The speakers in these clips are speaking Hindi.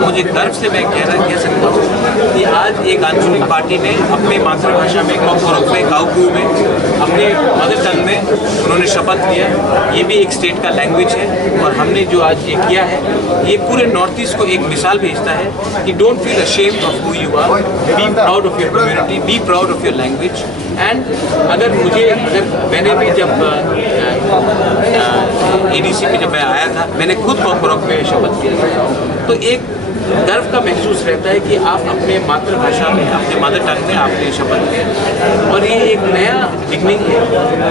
मुझे गर्व से मैं कह सकता हूँ कि आज एक आंचलिक पार्टी ने अपने मातृभाषा में कॉकरोक में काउकू में अपने मदर टंग में उन्होंने शपथ लिया। ये भी एक स्टेट का लैंग्वेज है और हमने जो आज ये किया है ये पूरे नॉर्थ ईस्ट को एक मिसाल भेजता है कि don't feel ashamed of who you are, be proud of your community, be proud of your language. And अगर मैंने भी जब एडीसी में जब मैं आया था मैंने खुद कॉकरोक में शपथ किया तो एक गर्व का महसूस रहता है कि आप अपने मातृभाषा में अपने मदर टंग में आपने शपथ लिया और ये एक नया बिगनिंग है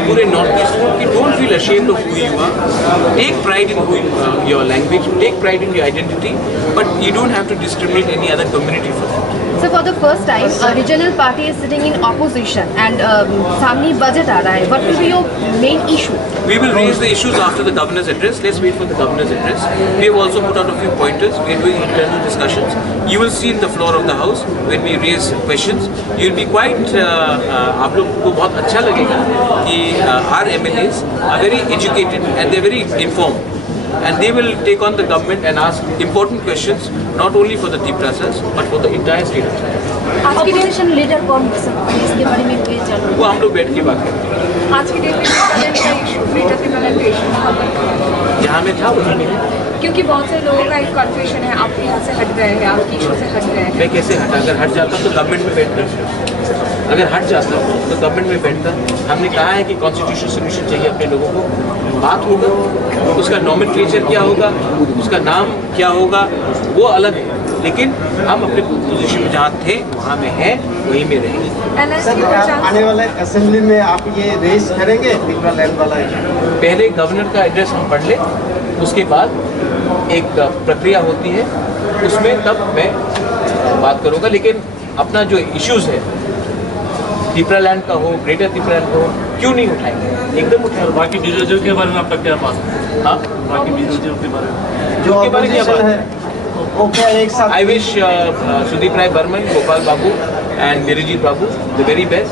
पूरे नॉर्थ ईस्ट को कि don't feel ashamed of who you are, take pride in your language, take pride in your identity, but you don't have to discriminate any other community for that. So for the first time, a regional party is sitting in opposition and सामने budget आ रहा है. What will be your main issue? We will raise the issues after the governor's address. Let's wait for the governor's address. We have also put out a few pointers. We are doing internal discussions. You will see in the floor of the house when we raise questions. You will be quite. आप लोग को बहुत अच्छा लगेगा कि our MLAs are very educated and they are very informed. And they will take on the government and ask important questions, not only for the Tiprasas, but for the entire state. आज की ऑपोजिशन लीडर कौन हो सकता है इसके बारे में कोई जानकारी? वो हम लोग बैठ के बात करते हैं। आज की डेट में जहाँ में था वहीं में है। क्योंकि बहुत से लोगों का एक कन्फ्यूजन है, आप यहाँ से हट गए हैं, आपकी इशू से हट गए हैं। मैं कैसे हटा? अगर हट जाता तो गवर्नमेंट में बैठता, अगर हट जाता तो गवर्नमेंट में बैठता। हमने कहा है कि कॉन्स्टिट्यूशनल सोल्यूशन चाहिए अपने लोगों को, बात होगा, उसका नॉमेनक्लेचर क्या होगा, उसका नाम क्या होगा वो अलग है, लेकिन हम अपने पोजीशन में जहाँ थे वहाँ में है, वहीं में रहेंगे। आने वाले असेंबली में आप ये रेस करेंगे तिपरा लैंड वाला? पहले गवर्नर का एड्रेस हम पढ़ लें, उसके बाद एक प्रक्रिया होती है उसमें तब मैं बात करूँगा, लेकिन अपना जो इश्यूज है तिपरा लैंड का हो, ग्रेटर तिपरा लैंड का हो, क्यों नहीं उठाएंगे, एकदम उठाएंगे। बाकी डिजर्जर के बारे में आपका क्या बात है? हाँ, बाकी डिजर्जर के बारे में जो के बारे में क्या बात है? वो क्या एक साथ? I wish Sudeep Rai Burman, Gopal Babu and Virijit Babu the very best.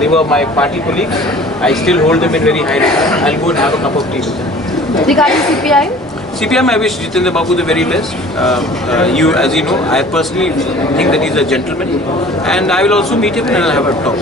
They were my party colleagues. I still hold them in very high regard. I'll go and have a cup of tea with them. Regarding CPI? CPM, I wish Jitendra Babu the very best. As you know, I personally think that he's a gentleman, and I will also meet him and I'll have a talk.